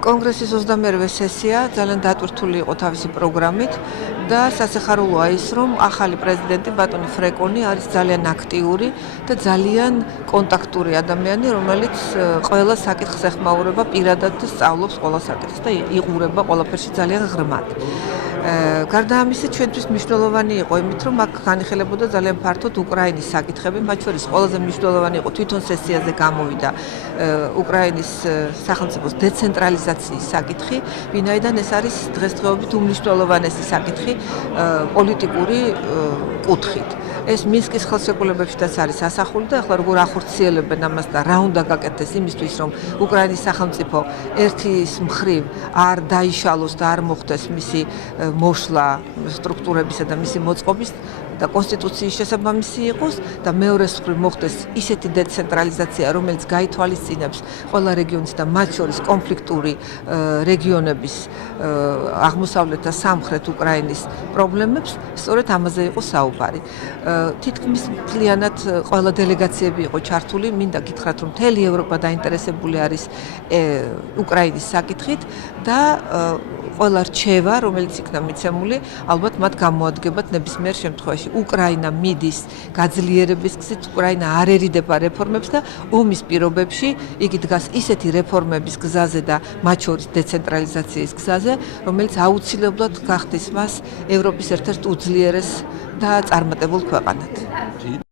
კონგრესის 22-ვე სესია ძალიან დატვირთული იყო თავისი პროგრამით და სასიხარულოა ის, რომ ახალი პრეზიდენტი ბატონი ფრეკონი არის ძალიან აქტიური და ძალიან კონტაქტური ადამიანი, რომელიც ყველა საკითხს ეხმაურება პირადად და სწავლობს ყველა საკითხს და იღურება ყველაფერში ძალიან ღრმად. გარდა ამისა, ჩვენთვის მნიშვნელოვანი იყო იმით, რომ აქ განიხილებოდა ძალიან ფართოდ უკრაინის საკითხები, მათ შორის ყველაზე მნიშვნელოვანი იყო თვითონ სესიაზე გამოვიდა უკრაინის სახელმწიფოს დეცენტრალიზაციის საკითხი, ვინაიდან ეს არის დღესდღეობით უმნიშვნელოვანესი საკითხი პოლიტიკური კუთხით. ეს მინსკის ხელშეკრულებებშიც არის ასახული და ახლა როგორ ახორციელებენ ამას და რა უნდა გაკეთდეს იმისთვის, რომ უკრაინის სახელმწიფო ერთის მხრივ არ დაიშალოს და არ მოხდეს მისი მოშლა სტრუქტურებისა და მისი მოწყობის და კონსტიტუციის შესაბამისი იყოს და მეორეს მხრივ მოხდეს ისეთი დეცენტრალიზაცია, რომელიც გაითვალისწინებს ყველა რეგიონის და მათ შორის კონფლიქტური რეგიონების აღმოსავლეთ და სამხრეთ უკრაინის პრობლემებს, სწორედ ამაზე იყო საუბარი. თითქმის მთლიანად ყველა დელეგაციები იყო ჩართული, მინდა გითხრათ, რომ მთელი ევროპა დაინტერესებული არის უკრაინის საკითხით და ყველა რჩევა, რომელიც იქნა მიცემული, ალბათ მათ გამოადგებათ ნებისმიერ შემთხვევაში. უკრაინა მიდის გაძლიერების გზით, უკრაინა არ ერიდება რეფორმებს და ომის პირობებში იგი დგას ისეთი რეფორმების გზაზე და მათ შორის დეცენტრალიზაციის გზაზე, რომელიც აუცილებლად გახდის მას ევროპის ერთ-ერთ უძლიერეს და წარმატებულ ქვეყანად.